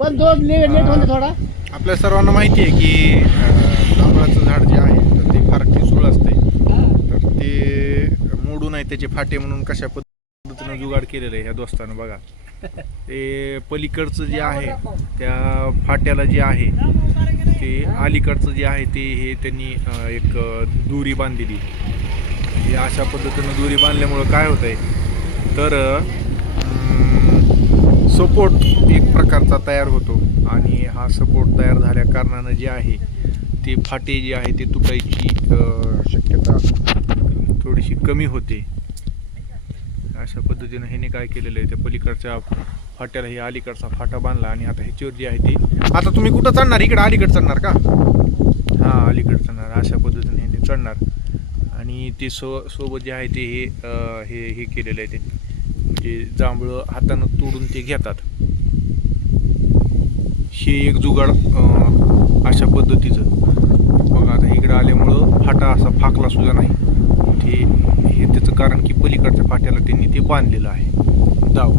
पण तो late late होते थोडा. आपल्या सर्वांना माहिती आहे की अं, जांभळाचं झाड जे आहे तर ते फार ठिसूळ असते. तर ते मोडू नये त्याचे फाटे म्हणून कशा पद्धतीनं जुगाड केलेलं आहे ह्या दोस्तानं बघा. ते पलीकडचं जे आहे त्या फाट्याला जे आहे ते अलीकडचं जे आहे ते हे त्यांनी अं, एक अं, दोरी बांधलेली. हे अशा पद्धतीनं दोरी बांधल्यामुळं काय होतंय? तर सपोर्ट एक प्रकारचा तयार होतो. आणि हा सपोर्ट तयार झाल्या कारणानं जे आहे ते फाटे जे आहे ते तुटायची शक्यता थोडीशी कमी होते. अशा पद्धतीनं ह्याने काय केलेलं आहे त्या पलीकडच्या फाट्याला हे अलीकडचा फाटा बांधला आणि आता ह्याच्यावर जे आहे ते आता तुम्ही कुठं चढणार? इकडं अलीकडे चढणार का? हां अलीकडे चढणार. अशा पद्धतीने ह्याने चढणार. आणि ते सो सोबत जे आहे ते हे हे हे केलेलं आहे ते. म्हणजे जांभळं हातानं तोडून ते घेतात. हे एक जुगाड अशा पद्धतीचं. बघा आता इकडं आल्यामुळं फाटा असा फाकला सुद्धा नाही. ते हे त्याचं कारण की पलीकडच्या फाट्याला त्यांनी ते बांधलेलं आहे. दाव.